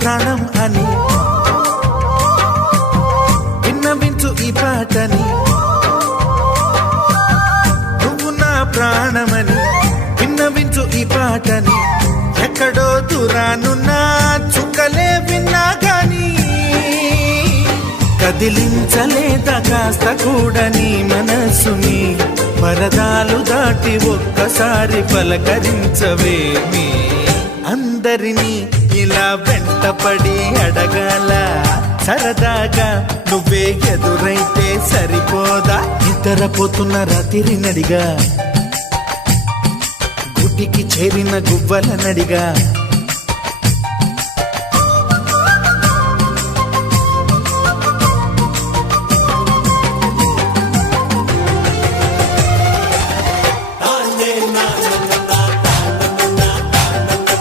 ప్రాణం అని విన్నవించు ఈ పాటని, నువ్వు నా ప్రాణమని విన్నవించు ఈ పాటని. ఎక్కడో దూరానున్నా చుక్కలే విన్నా గాని కదిలించలేదా కాస్త కూడా నీ మనసుని. పరదాలు దాటి ఒక్కసారి పలకరించవేమి. అందరినీ ఇలా వెంటపడి అడగాల సరదాగా నువ్వే ఎదురైతే సరిపోదా. నిద్రపోతున్న రాత్రి నడిగా గుడికి చేరిన గువ్వల నడిగా